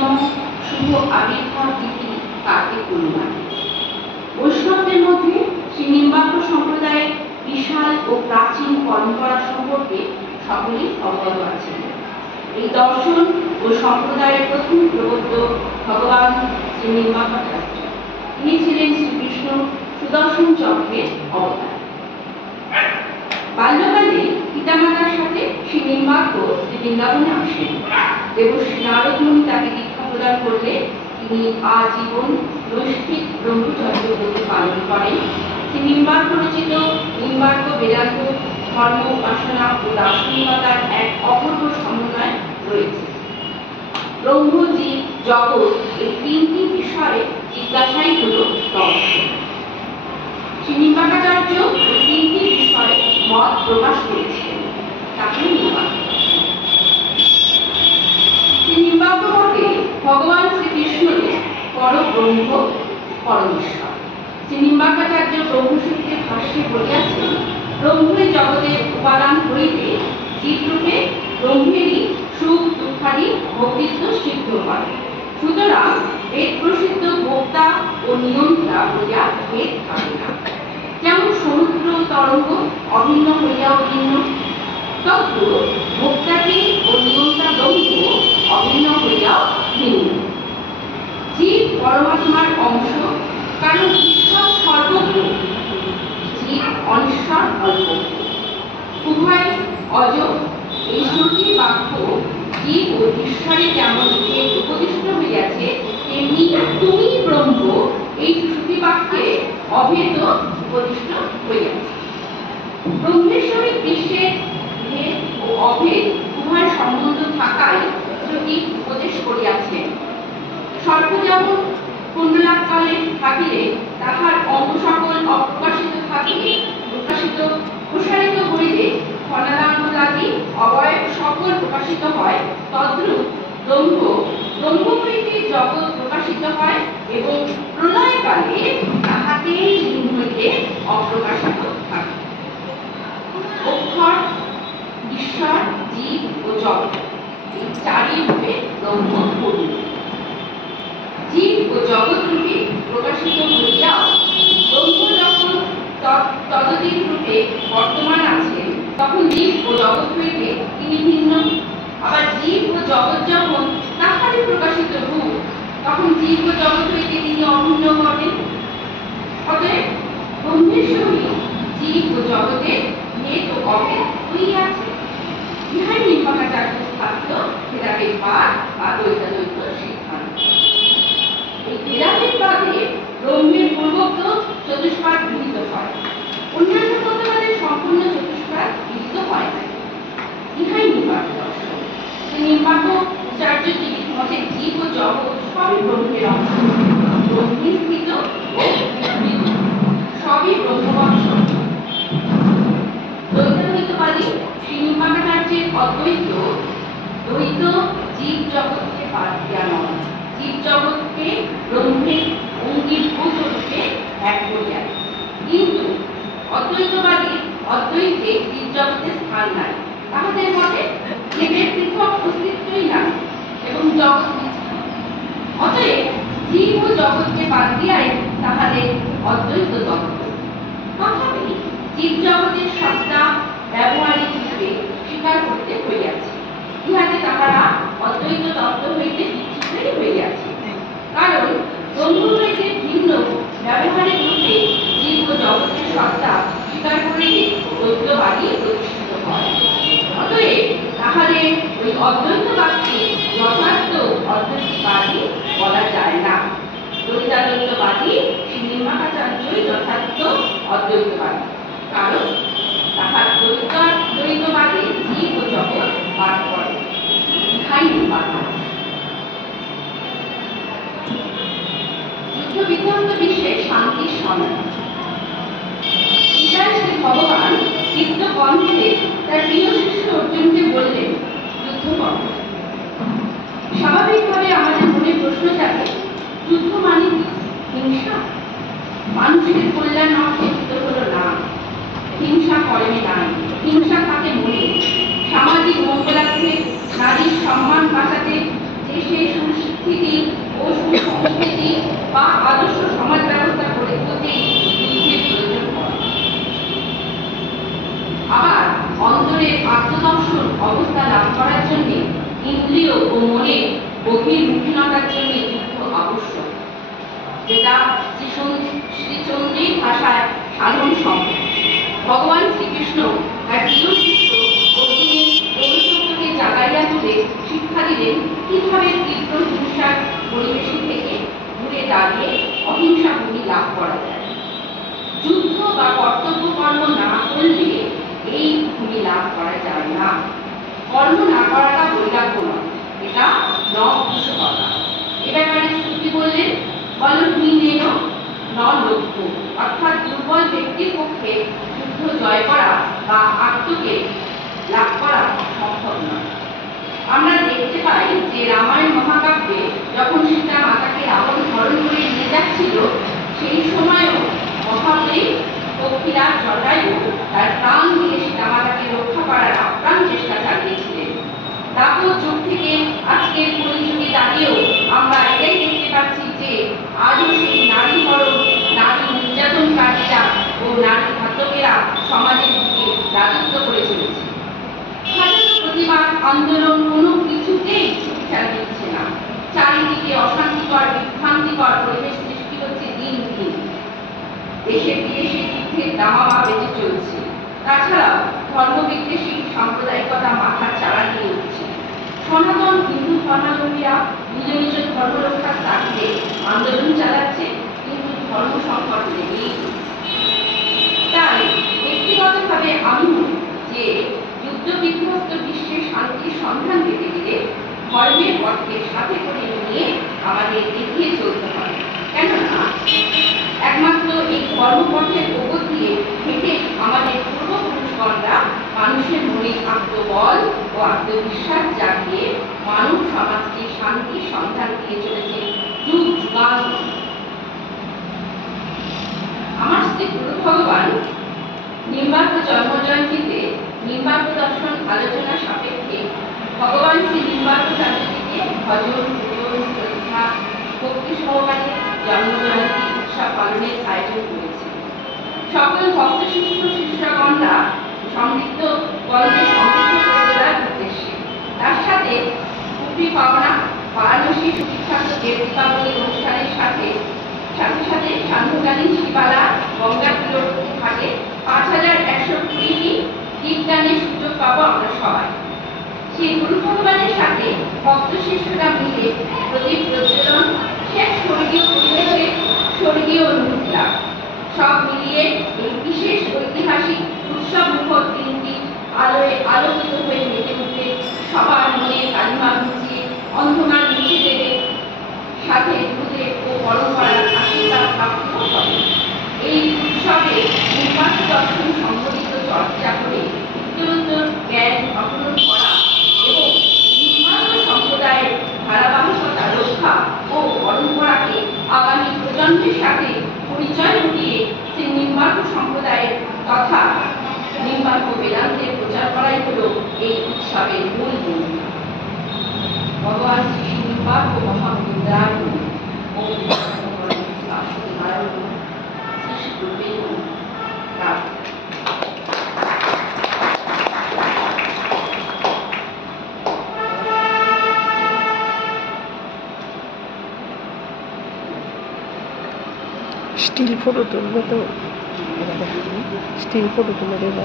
১৩০তম শুভ আবির্ভাব তিথি কার্তিক পূর্ণিমা। বৈষ্ণবদের মধ্যে শ্রী নিম্বার্ক সম্প্রদায়ের বিশাল ও প্রাচীন পরম্পরা সম্পর্কে সকলেই অবগত আছেন। এই দর্শন ও সম্প্রদায়ের প্রথম প্রবর্তক ভগবান শ্রী নিম্বার্কাচার্য। তিনি ছিলেন শ্রীকৃষ্ণ সুদর্শন চক্রের অবতার। বাল্যকালে পিতামাতার সাথে শ্রী নিম্বার্ক শ্রী বৃন্দাবনে আসেন। দেবশ্রী নারদ মুনি তাকে দীক্ষা প্রদান করলে তিনি আজীবন নৈষ্ঠিক ব্রহ্মচর্য ব্রত পালন করেন। শ্রী নিম্বার্ক রচিত নিম্বার্ক বেদান্ত ধর্ম উপাসনা ও দার্শনিকতার এক অপূর্ব সমন্বয় রয়েছে। ব্রহ্ম, জীব, জগৎ এই তিনটি বিষয়ে জিজ্ঞাসাই হল দর্শন। শ্রী নিম্বার্কাচার্য এই তিনটি বিষয়ে মত প্রকাশ করেছিলেন। তাকে নিম্বার্ক। শ্রী নিম্বার্ক মতে ভগবান শ্রীকৃষ্ণের পরব্রহ্ম পরমেশ্বর। শ্রী নিম্বার্কাচার্য ব্রহ্মসূত্রের ভাষ্যে বলিয়াছেন, ব্রহ্মই জগতের উপাদান হইতে জীবরূপে ব্রহ্মেরই সুখ দুঃখাদি ভোক্তিত্ব সিদ্ধ হয়। সুতরাং বেদ প্রসিদ্ধ ভোক্তা ও নিয়ন্ত্রা হইয়া ভেদ থাকে না। যেমন সমুদ্র তরঙ্গ অভিন্ন হইয়াও ভিন্ন, তদ্রূপ ভোক্তাটি ও নিয়ন্ত্রা ব্রহ্ম অভিন্ন হইয়াও ভিন্ন। জীব পরমাত্মার অংশ, কারণ ঈশ্বর সর্বজ্ঞ, জীব অনিশ্বর অল্প। উভয় অজ। এই শ্রুতি বাক্য জীব ও ঈশ্বরে যেমন উপদিষ্ট হইয়াছে, তেমনি তুমি ব্রহ্ম এই শ্রুতি বাক্যে অভেদ উপদিষ্ট হইয়াছে। ব্রহ্মের সহিত বিশ্বের ভেদ ও অভেদ উভয় সম্বন্ধ থাকায় শ্রুতি উপদেশ করিয়াছে। সর্প যেমন কুণ্ডলাকালে থাকিলে তাহার অঙ্গ সকল অপ্রকাশিত থাকিলে প্রসারিত হইলে ফলাঙ্গলাদি অবয়ব সকল প্রকাশিত হয়, তদ্রূপ ব্রহ্ম হইতে জগৎ প্রকাশিত হয় এবং প্রলয়কালে তাহাতে লিঙ্গ হইতে অপ্রকাশিত থাকে। অক্ষর, ঈশ্বর, জীব ও জগৎ এই চারি রূপে ব্রহ্ম পূর্ণ। জীব ও জগৎ রূপে প্রকাশিত হইয়াও ব্রহ্ম যখন তদতীত রূপে বর্তমান আছেন, তখন জীব ও জগৎ হইতে তিনি ভিন্ন। আবার জীব ও জগৎ যখন তাহারই প্রকাশিত রূপ, তখন জীব ও জগৎ হইতে তিনি অভিন্ন হবেন। অতএব ব্রহ্মের সহিত জীব ও জগতের ভেদ ও অভেদ হইয়াছে। ইহাই নিম্বার্কাচার্য স্থাপিত ভেদাভেদবাদ বা দ্বৈতাদ্বৈত সিদ্ধান্ত। এই ভেদাভেদবাদে ব্রহ্মের পূর্বোক্ত চতুষ্পাদ গৃহীত হয়, অন্যান্য মতবাদের সম্পূর্ণ চতুষ্পাদ গৃহীত হয় না। ইহাই নিম্বার্ক দর্শন। নিম্বার্কাচার্য মতে জীব ও জগৎ সবই ব্রহ্মের অংশ, ব্রহ্মে স্থিত ও বিস্তৃত, সবই ব্রহ্মবৎ। দ্বৈতাদ্বৈতবাদী শ্রী নিম্বার্কাচার্যের অদ্বৈত দ্বৈত জীব জগৎকে বাদ দিয়া নয়, জীব জগৎকে ব্রহ্মের অঙ্গীভূত রূপে এক করিয়া। কিন্তু অদ্বৈতবাদী অদ্বৈতে জীব জগতের স্থান নাই। তাহাদের মতে জীবের পৃথক অস্তিত্বই নাই এবং জগৎ মিথ্যা। অতএব জীব ও জগৎকে বাদ দিয়াই তাহাদের অদ্বৈত তত্ত্ব। তথাপি জীব জগতের সত্তা ব্যবহারিক রূপে স্বীকার করিতে হইয়াছে। ইহাতে তাহারা অদ্বৈত তত্ত্ব হইতে বিচ্যুতই হইয়াছে। কারণ ব্রহ্ম হইতে ভিন্ন ব্যবহারিক রূপে জীব ও জগতের সত্তা স্বীকার করিলে দ্বৈতবাদী প্রতিষ্ঠিত হয়। অতএব তাহাদের ওই অদ্বৈতবাদকে যথার্থ অদ্বৈতবাদী বলা যায় না। দ্বৈতাদ্বৈতবাদী শ্রী নিম্বার্কাচার্যই যথার্থ অদ্বৈতবাদী, কারণ তাহার দ্বৈতবাদে জীব ও জগৎ বাদ পড়ে। ইহাই নিম্বার্ক। যুদ্ধ বিধ্বস্ত বিশ্বে শান্তির সন্ধান। গীতায় শ্রী ভগবান তৃপ্ত কণ্ঠে তার প্রিয় শিষ্য অর্জুনকে বললেন, যুদ্ধ কর। স্বাভাবিকভাবে আমাদের মনে প্রশ্ন জাগে, যুদ্ধ মানে হিংসা? মানুষের কল্যাণ অর্থে যুদ্ধ হলো না। হিংসা কর্মে নাই, হিংসা থাকে মনে। সামাজিক মঙ্গলার্থে নারীর সম্মান বাঁচাতে যে সেই সুস্থিতি ও সুসংস্কৃতি বা আদর্শ সমাজ ব্যবস্থা গড়ে তুলতেই যুদ্ধের প্রয়োজন হয়। আবার অন্তরের আত্মদর্শন অবস্থা লাভ করার জন্য ইন্দ্রিয় ও মনের বহির্মুখীনতার জন্য যুদ্ধ আবশ্যক, যেটা শ্রীচন্দ্রের ভাষায় সাধন সম্ভব। ভগবান শ্রীকৃষ্ণ তার প্রিয় শিষ্য অর্জুনের পৌরসত্বকে জাগাইয়া তুলে শিক্ষা দিলেন কিভাবে তীব্র হিংসার পরিবেশ থেকে ঘুরে দাঁড়িয়ে অহিংসা ভূমি লাভ করা যায়। যুদ্ধ বা কর্তব্য কর্ম না করলে এই ভূমি লাভ করা যায় না। কর্ম না করাটা বৈরাগ্য নয়, এটা নকুশলতা। এ ব্যাপারে শ্রুতি বললেন, বলহীনেন ন লক্ষ্য, অর্থাৎ দুর্বল ব্যক্তির পক্ষে যুদ্ধ জয় করা বা আত্মকে লাভ করা সম্ভব নয়। আমরা দেখতে পাই যে রামায়ণ মহাকাব্যে যখন সীতা মাতাকে রাবণ হরণ করে নিয়ে যাচ্ছিল, সেই সময়ও মহাবলী পক্ষীরাজ জটায়ু তার প্রাণ দিয়ে সীতা মাতাকে রক্ষা করার আপ্রাণ চেষ্টা চালিয়েছিলেন। দ্বাপর যুগ থেকে আজকের কলিযুগে দাঁড়িয়েও আমরা এটাই দেখতে পাচ্ছি যে আজও সেই নারী হরণ, নারী নির্যাতনকারীরা ও নারী ঘাতকেরা সমাজের দিকে রাজত্ব করে চলেছে। স্বাধীনতা প্রতিবাদ আন্দোলন কোনো কিছুতেই সুবিচার দিচ্ছে না। চারিদিকে অশান্তিকর বিভ্রান্তিকর পরিবেশ সৃষ্টি হচ্ছে দিন দিন। দেশে বিদেশে যুদ্ধের দামামা বেঁচে চলছে। তাছাড়া ধর্মবিদ্বেষী সাম্প্রদায়িকতা মাথার চারা দিয়ে উঠছে। সনাতন হিন্দু ধর্মাবলম্বীরা নিজ নিজ ধর্ম রক্ষার তাগিদে আন্দোলন চালাচ্ছে, কিন্তু ধর্ম সংকট লেগেই তাই ব্যক্তিগতভাবে আমি যে যুদ্ধ বিধ্বস্ত বিশ্বের শান্তির সন্ধান পেতে গেলে ধর্মের পথকে সাথে করে নিয়ে আমাদের এগিয়ে চলতে হবে। কেননা একমাত্র এই কর্মপথের ওপর দিয়ে হেঁটে আমাদের পূর্বপুরুষগণরা মানুষের মনে আত্মবল ও আত্মবিশ্বাস জাগিয়ে মানব সমাজকে শান্তির সন্ধান দিয়ে চলেছে যুগ যুগান্তর। আমার শ্রী গুরু ভগবান নিম্বার্ক জন্মজয়ন্তীতে নিম্বার্ক দর্শন আলোচনা সাপেক্ষে ভগবান শ্রী নিম্বার্কাচার্যজিকে ভজন, পূজন, শ্রদ্ধা, ভক্তি সহকারে জন্মজয়ন্তী উৎসব পালনের আয়োজন করেছে। সকল ভক্ত শিষ্য শিষ্যগণরা সমৃদ্ধ গণকে সমৃদ্ধ করে তোলার উদ্দেশ্যে তার সাথে কুপি পাওনা বারাণসী সুবিখ্যাত দেব দীপাবলি অনুষ্ঠানের সাথে সাথে সাথে সান্ধ্যকালীন শিবালা গঙ্গা তীরবর্তী ঘাটে 5120টি দীপদানের সুযোগ পাবো আমরা সবাই। সেই গুরু ভগবানের সাথে ভক্ত শিষ্যরা মিলে প্রদীপ প্রজ্বলন, শেষ স্বর্গীয় পরিবেশে স্বর্গীয় অনুভূতি লাভ, সব মিলিয়ে এই বিশেষ ঐতিহাসিক উৎসব মুখর দিনটি আলোয় আলোকিত হয়ে মেতে উঠবে, সবার মনে কালিমা ঘুচিয়ে অন্ধকার মুছে দেবে, সাথে গুরুদেব ও পরম্পরার আশীর্বাদ প্রাপ্ত হবে। এই উৎসবে নির্বাচ দর্শন সংগঠিত চর্চা করে উত্তরোত্তর জ্ঞান অর্জন করা এবং নির্মাণ সম্প্রদায়ের ধারাবাহিকতা রক্ষা ও পরম্পরাকে আগামী প্রজন্মের সাথে পরিচয় ঘটিয়ে সেই নির্মাণ সম্প্রদায়ের তথা নির্মাণ বেদান্তের প্রচার করাই হল এই উৎসবের মূল ভূমিকা। ভগবান শ্রী নির্বাণ ও মহামুদ্রায় ও নারায়ণ শ্রী গুরুবে স্টিল ফটো তুলবে তো, স্টিল ফটো তুলে দেবে।